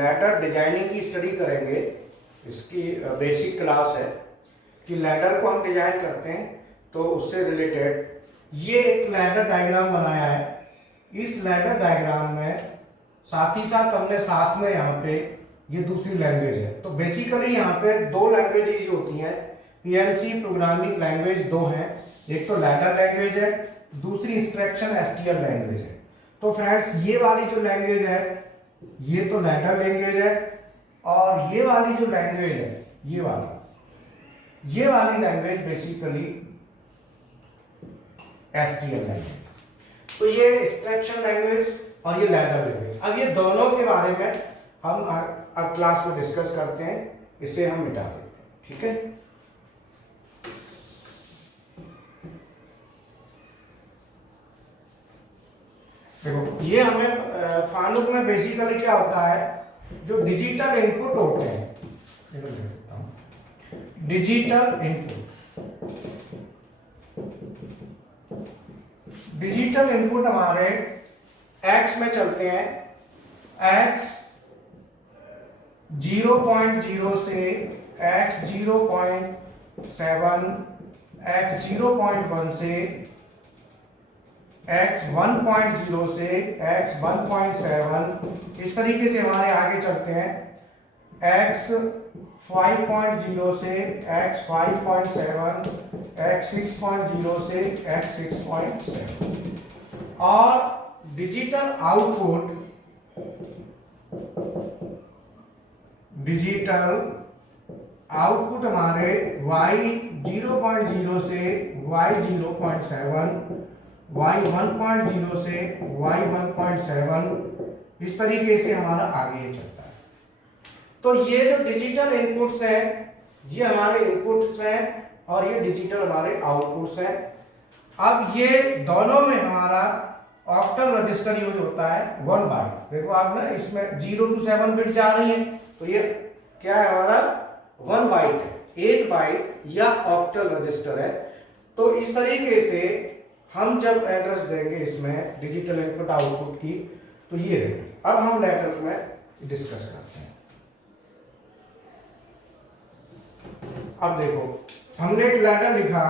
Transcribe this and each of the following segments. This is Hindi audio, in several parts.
लैडर डिजाइनिंग की स्टडी करेंगे। इसकी बेसिक क्लास है कि लैडर को हम डिजाइन करते हैं, तो उससे रिलेटेड ये एक लैडर डायग्राम बनाया है। इस लैडर डायग्राम में साथ ही साथ हमने साथ में यहाँ पे ये दूसरी लैंग्वेज है। तो बेसिकली यहाँ पे दो लैंग्वेजेज होती हैं, पीएमसी प्रोग्रामिंग लैंग्वेज दो हैं, एक तो लैडर लैंग्वेज है, दूसरी इंस्ट्रक्शन एसटीएल लैंग्वेज है। तो फ्रेंड्स ये वाली जो लैंग्वेज है ये तो लैडर लैंग्वेज है, और ये वाली जो लैंग्वेज है ये वाली लैंग्वेज बेसिकली एसटीएल लैंग्वेज। तो ये इंस्ट्रक्शन लैंग्वेज और ये लैडर लैंग्वेज, अब ये दोनों के बारे में हम अब क्लास में डिस्कस करते हैं। इसे हम मिटा देते हैं, ठीक है। देखो ये हमें फानुक में बेसिकली क्या होता है, जो डिजिटल इनपुट होते हैं, देखो लिख देता हूं, डिजिटल इनपुट हमारे एक्स में चलते हैं। एक्स 0.0 से एक्स 0.7, एक्स 0.1 से x 1.0 से x 1.7, इस तरीके से हमारे आगे चलते हैं। x 5.0 से x 5.7, x 6.0 से x 6.7, और डिजिटल आउटपुट हमारे y 0.0 से y 0.7, y 1.0 से y 1.7, इस तरीके से हमारा आगे ये चलता है। तो ये जो डिजिटल इनपुट्स हैं ये हमारे इनपुट्स हैं, और ये डिजिटल हमारे आउटपुट्स हैं। अब ये दोनों में हमारा ऑक्टल रजिस्टर यूज होता है 1 बाइट। देखो आप ना, इसमें 0 to 7 बिट जा रही है, तो ये क्या है हमारा 1 बाइट है, 1 बाइट या ऑक्टल रजिस्टर है। तो इस तरीके से हम जब एड्रेस देंगे इसमें डिजिटल इनपुट आउटपुट की, तो ये रहेगी। अब हम लैडर में डिस्कस करते हैं। अब देखो हमने एक लैडर लिखा,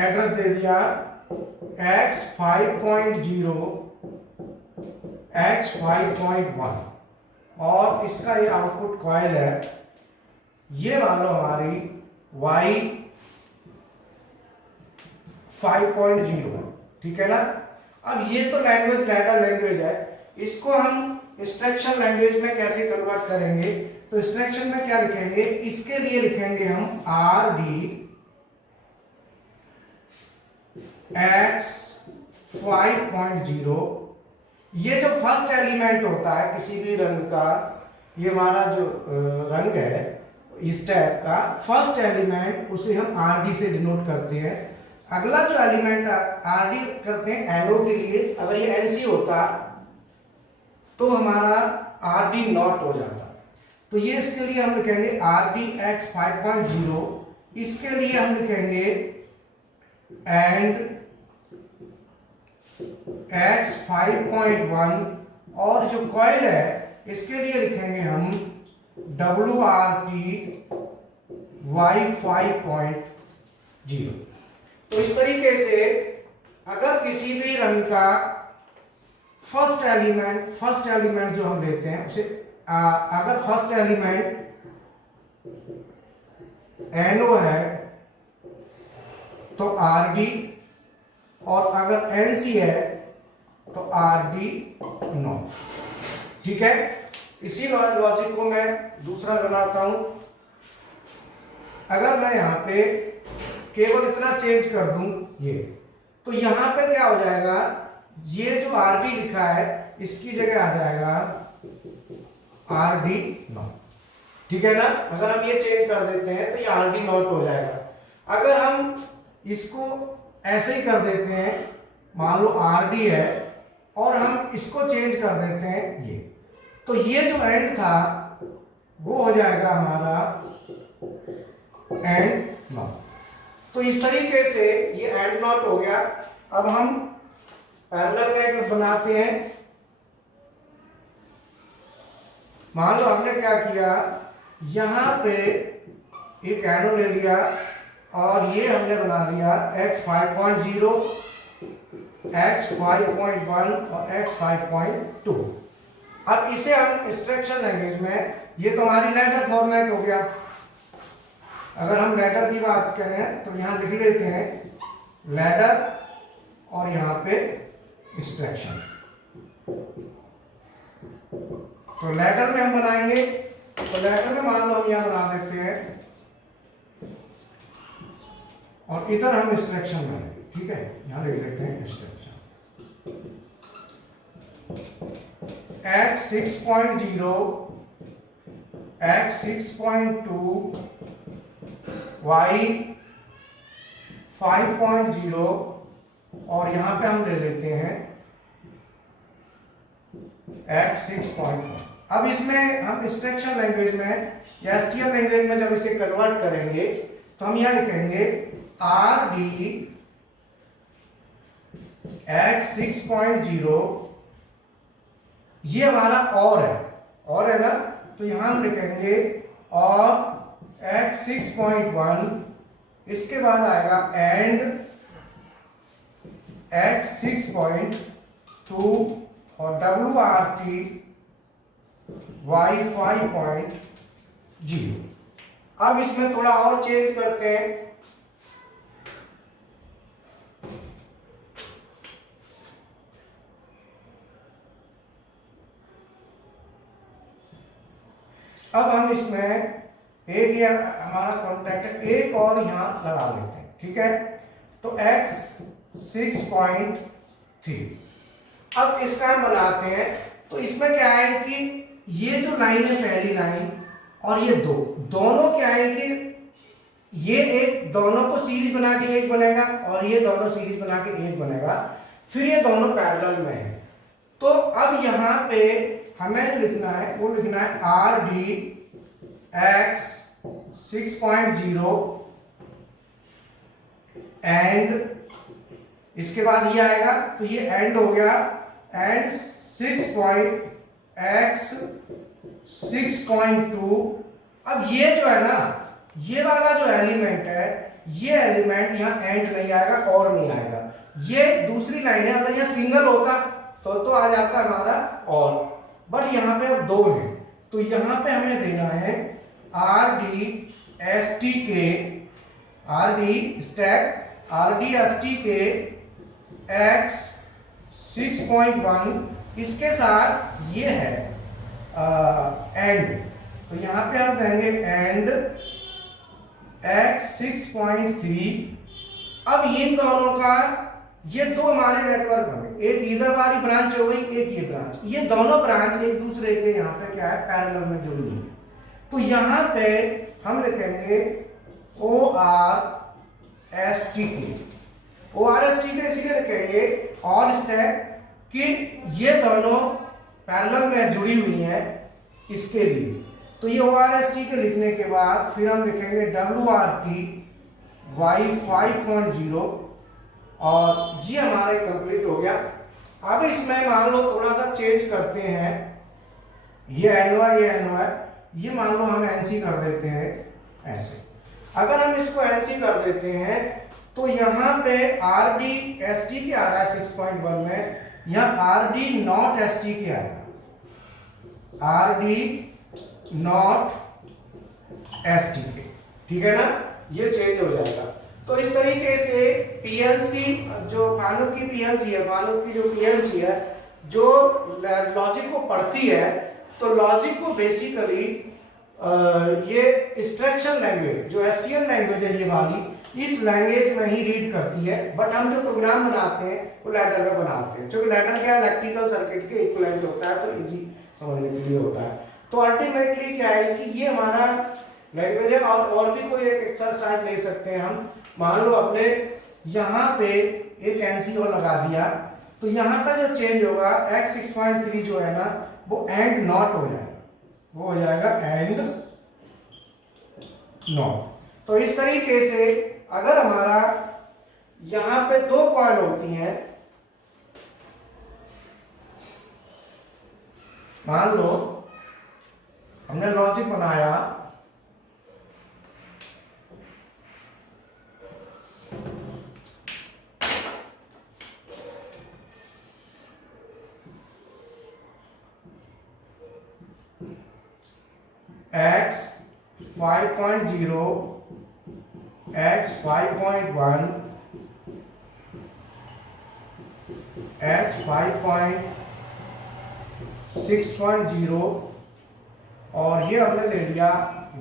एड्रेस दे दिया x 5.0, x 5.1, और इसका ये आउटपुट कॉइल है। ये मान लो हमारी y 5.0, ठीक है ना। अब ये तो लैंग्वेज लैडर लैंग्वेज है, इसको हम इंस्ट्रक्शन लैंग्वेज में कैसे कन्वर्ट करेंगे, तो इंस्ट्रक्शन में क्या लिखेंगे, इसके लिए लिखेंगे हम rd x 5.0। ये जो फर्स्ट एलिमेंट होता है किसी भी रंग का, ये हमारा जो रंग है इस टाइप का फर्स्ट एलिमेंट, उसे हम rd से डिनोट करते हैं। अगला जो एलिमेंट rd करते हैं NO के लिए, अगर ये NC होता तो हमारा rd नॉट हो जाता। तो ये इसके लिए हम लिखेंगे rd x 5.0, इसके लिए हम लिखेंगे एंड x 5.1, और जो कॉइल है इसके लिए लिखेंगे हम WRT y 5.0। तो इस तरीके से अगर किसी भी रंग का फर्स्ट एलिमेंट जो हम लेते हैं उसे अगर फर्स्ट एलिमेंट NO है तो RD, और अगर NC है तो RD नॉट, ठीक है। इसी लॉजिक को मैं दूसरा बनाता हूं। अगर मैं यहां पे केवल इतना चेंज कर दूं ये, तो यहां पे क्या हो जाएगा, ये जो RD लिखा है इसकी जगह आ जाएगा RD नॉट, ठीक है ना। अगर हम ये चेंज कर देते हैं तो ये RD नॉट हो जाएगा। अगर हम इसको ऐसे ही कर देते हैं, मान लो RD है और हम इसको चेंज कर देते हैं ये, तो ये जो एंड था वो हो जाएगा हमारा एंड नॉट। तो इस तरीके से ये एंड नॉट हो गया। अब हम पैरेलल का बनाते हैं। मान लो हमने क्या किया, यहां पे एक एरो ले लिया और ये हमने बना लिया x 5.0, x 5.1 और x 5.2। अब इसे हम इंस्ट्रक्शन लैंग्वेज में, ये तो हमारी लेटर फॉर्मेट हो गया। अगर हम लेटर की बात करें तो यहां लिख लेते हैं लेटर और यहां पे इंस्ट्रक्शन। तो लेटर में हम बनाएंगे, तो लेटर में मान लो हम यहां बना देते हैं और इधर हम इंस्ट्रक्शन बनाएंगे। ठीक है, यहां लिख लेते हैं इंस्ट्रक्शन x 6.0, x 6.2, y 5.0 और यहां पे हम ले लेते हैं x 6.1। अब इसमें हम इंस्ट्रक्शन लैंग्वेज में या एसटीएल लैंग्वेज में जब इसे कन्वर्ट करेंगे तो हम यहां लिखेंगे आर डी x 6.0, ये हमारा और है ना, तो यहां हम लिखेंगे और x 6.1, इसके बाद आएगा एंड x 6.2 और WRT y 5.0। अब इसमें थोड़ा और चेंज करते हैं। अब हम इसमें एक ये हमारा कॉन्ट्रैक्टर एक और यहां लगा लेते हैं। ठीक है, तो x 6.3। अब इसका हम बनाते हैं, तो इसमें क्या है कि ये जो लाइन है पहली लाइन और ये दोनों क्या है कि ये एक दोनों को सीरीज बना के एक बनेगा और ये दोनों सीरीज बना के एक बनेगा, फिर ये दोनों पैरेलल में है। तो अब यहां पे हमें जो लिखना है वो लिखना है आर डी x 6.0 एंड, इसके बाद ये आएगा तो ये एंड हो गया, एंड 6.x 6.2। अब ये जो है ना, ये वाला जो एलिमेंट है, ये एलिमेंट यहां एंड नहीं आएगा और नहीं आएगा, ये दूसरी लाइन है। अगर यह सिंगल होता तो आ जाता हमारा और, बट यहां पे अब दो है, तो यहां पे हमें देना है आर डी एस टी के, R D stack R D S T के x 6.1, इसके साथ ये है एंड, तो यहां पे हम कहेंगे एंड x 6.3। अब इन दोनों का, ये दो हमारे नेटवर्क बने, एक इधर वाली ब्रांच हो गई, एक ये ब्रांच, ये दोनों ब्रांच एक दूसरे के यहाँ पे क्या है पैरेलल में जुड़ी हुई है। तो यहाँ पे हम लिखेंगे ओ आर एस टी के, ओ आर एस टी के इसलिए लिखेंगे और स्टैक कि ये दोनों पैरेलल में जुड़ी हुई हैं इसके लिए। तो ये ओ आर एस टी के लिखने के बाद फिर हम लिखेंगे डब्ल्यू आर टी वाई 5.0 और ये हमारा कंप्लीट हो गया। अब इसमें मान लो थोड़ा सा चेंज करते हैं, ये एनवाई ये एनवाई, ये मान लो हम एनसी कर देते हैं ऐसे। अगर हम इसको एनसी कर देते हैं तो यहाँ पे आर डी एस टी के आ रहा है 6.1 में, यहाँ R D not S T के आएगा, R D not S T के। ठीक है ना, ये चेंज हो जाएगा। तो इस तरीके से पीएलसी, जो फानुक की पीएलसी है, फानुक की जो पीएलसी है जो लॉजिक को पढ़ती है, तो लॉजिक को बेसिकली ये इंस्ट्रक्शन लैंग्वेज जो एसटीएल लैंग्वेज है ये वाली, इस लैंग्वेज में ही रीड करती है। बट हम जो प्रोग्राम बनाते हैं वो लैडर में बनाते हैं, क्योंकि लैडर क्या है इलेक्ट्रिकल सर्किट के इक्विवेलेंट होता है, तो इजी समझने के लिए होता है। तो अल्टीमेटली क्या है कि ये हमारा लैंग्वेज है। और भी कोई एक एक्सरसाइज ले सकते हैं हम, मान लो अपने यहाँ पे एक एनसीओ लगा दिया, तो यहाँ पे जो चेंज होगा x 6.3 जो है ना वो एंड नॉट हो जाएगा, वो हो जाएगा एंड नॉट। तो इस तरीके से अगर हमारा यहाँ पे दो कॉइल होती हैं मान लो हमने लॉजिक बनाया x 5.0 x 5.1 x 5.6.0 और ये हमने ले लिया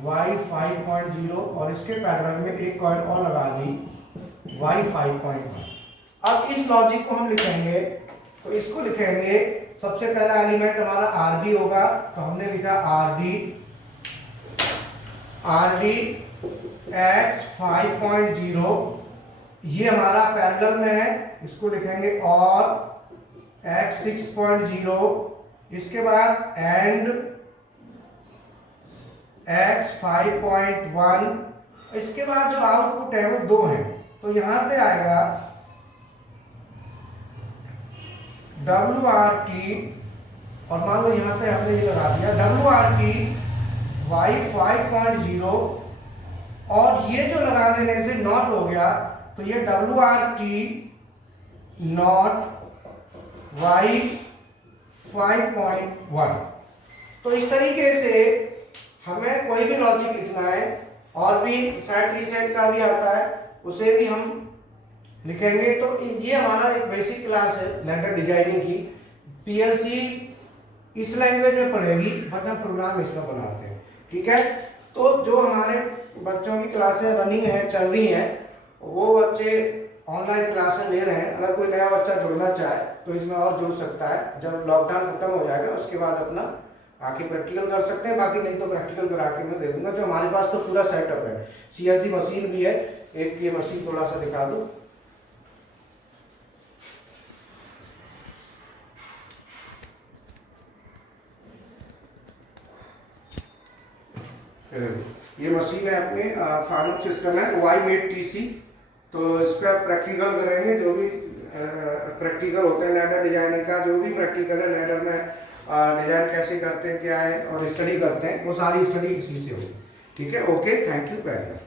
y 5.0 और इसके पैरेलल में एक कॉइल और लगा दी y 5.1। अब इस लॉजिक को हम लिखेंगे तो इसको लिखेंगे, सबसे पहला एलिमेंट हमारा RD होगा, तो हमने लिखा RD x 5.0, ये हमारा पैरेलल में है, इसको लिखेंगे और x 6.0, इसके बाद एंड x 5.1, इसके बाद जो आउटपुट है वो 2 है, तो यहां पे आएगा WRT और मान लो यहां पे हमने ये लगा दिया WRT y 5.0 और ये जो लगा देने से नॉट हो गया तो ये WRT नॉट y 5.1। तो इस तरीके से हमें कोई भी लॉजिक लिखना है और भी सेट रीसेट का भी आता है, उसे भी हम लिखेंगे। तो ये हमारा एक बेसिक क्लास है लैडर डिजाइनिंग की। पीएलसी इस लैंग्वेज में पढ़ेगी बट हम प्रोग्राम इसका बनाते हैं, ठीक है। तो जो हमारे बच्चों की क्लासें रनिंग है, चल रही हैं, वो बच्चे ऑनलाइन क्लासें ले रहे हैं। अगर कोई नया बच्चा जुड़ना चाहे तो इसमें और जुड़ सकता है। जब लॉकडाउन खत्म हो जाएगा उसके बाद अपना आके प्रैक्टिकल कर सकते हैं, बाकी नहीं तो प्रैक्टिकल करा के मैं दे दूंगा। जो हमारे पास तो पूरा सेटअप है, सीएनसी मशीन भी है, एक ये मशीन थोड़ा सा दिखा दो। ये मशीन है अपने फार्मर सिस्टम है YMateTC, तो इस पर प्रैक्टिकल करेंगे। जो भी प्रैक्टिकल होते हैं लैडर डिजाइनिंग का, जो भी प्रैक्टिकल है लैडर में डिजाइन कैसे करते हैं क्या है और स्टडी करते हैं, वो सारी स्टडी इसी से होगी, ठीक है। Okay, thank you very much.